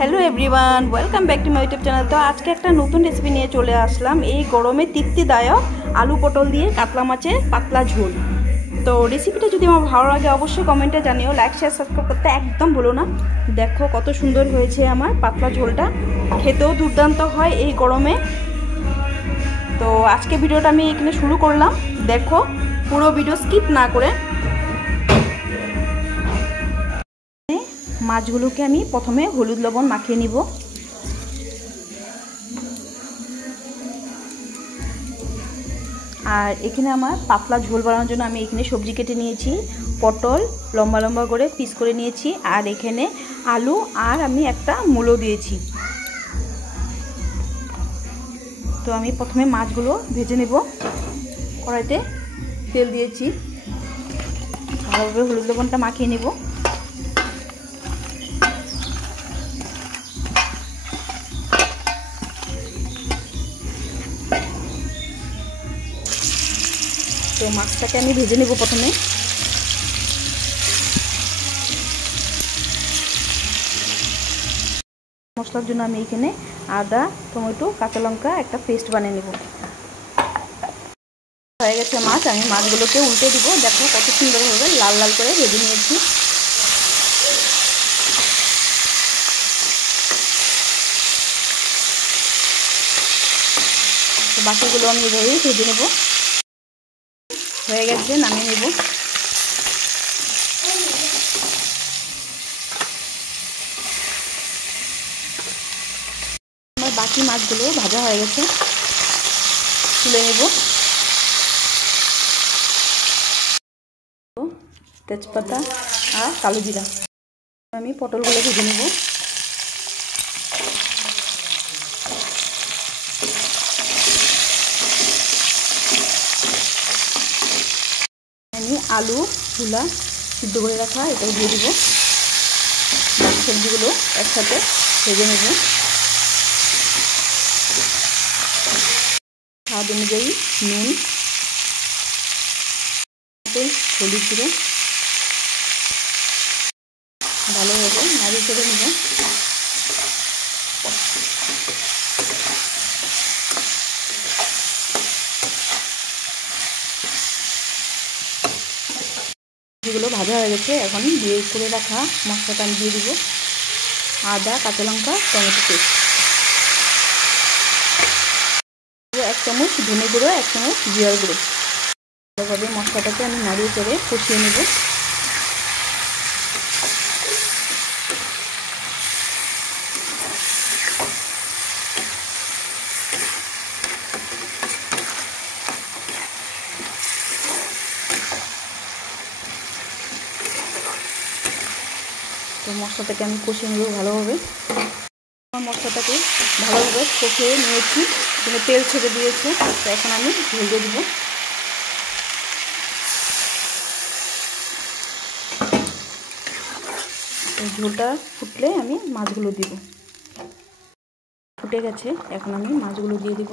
Hello everyone welcome back to my YouTube channel. तो आज के एक नतून रेसिपि निये चले आसलाम এই গরমে তৃপ্তিদায়ক आलू पटल दिए कातला माछेर पातला झोल। तो रेसिपिटा যদি আমার ভালো লাগে অবশ্যই কমেন্টে জানিও, লাইক শেয়ার সাবস্ক্রাইব করতে একদম ভুলো না। দেখো কত সুন্দর হয়েছে আমার পাতলা ঝোলটা, খেতেও দুর্দান্ত হয় এই গরমে। তো আজকে ভিডিওটা আমি এখানে শুরু করলাম, দেখো পুরো ভিডিও স্কিপ না করে। মাছগুলোকে আমি প্রথমে হলুদ লবণ মাখিয়ে নিব। আর এখানে আমার পাতলা ঝোল বানানোর জন্য আমি এখানে সবজি কেটে নিয়েছি, পটল লম্বা লম্বা করে পিস করে নিয়েছি, আর এখানে আলু আর আমি একটা মূলো দিয়েছি। তো আমি প্রথমে মাছগুলো ভেজে নেব। কড়াইতে তেল দিয়েছি, ভালোভাবে হলুদ লবণটা মাখিয়ে নেব। তো মাছটাকে আমি ভেজে নেব প্রথমে। মশলার জন্য আমি এখানে আদা টমেটো কাঁচা লঙ্কা একটা পেস্ট বানিয়ে নেব। হয়ে গেছে মাছ, আমি মাছগুলোকে উল্টে দিব। দেখো কত সুন্দরভাবে লাল লাল করে ভেজে নিয়েছি। তো বাকিগুলো আমি এভাবেই ভেজে নেব। হয়ে গেছে, নামিয়ে নেব। আমার বাকি মাছগুলো ভাজা হয়ে গেছে, তুলে নেব। তেজপাতা আর কালো জিরা, আমি পটলগুলো ভেজে নেব। আমি আলু গুলা সিদ্ধ করে রাখা এটাও দিয়ে দিব। বাকি সবজিগুলো একসাথে ভেজে নেব। স্বাদ অনুযায়ী নুন, হলুদ গুঁড়ো ভালোভাবে নাড়িয়ে করে নেব। যেগুলো ভাজা হয়ে গেছে, এখন দিয়ে করে রাখা মশলাটা আমি দিয়ে দিব। আদা কাঁচা লঙ্কা টমেটো পেস্ট, 1 চামচ ধনে গুঁড়ো 1 চামচ জিরার গুঁড়ো। ভালোভাবে মশলাটাকে আমি নাড়িয়ে করে কষিয়ে নেব। তো মশলাটাকে আমি কষিয়ে নেব ভালোভাবে। মশলাটাকে ভালোভাবে কষিয়ে নিয়েছি, এখানে তেল ছেড়ে দিয়েছে। তো এখন আমি ঝোল দিয়ে দিব। এই ঝোলটা ফুটলে আমি মাছগুলো দিব। ফুটে গেছে, এখন আমি মাছগুলো দিয়ে দিব।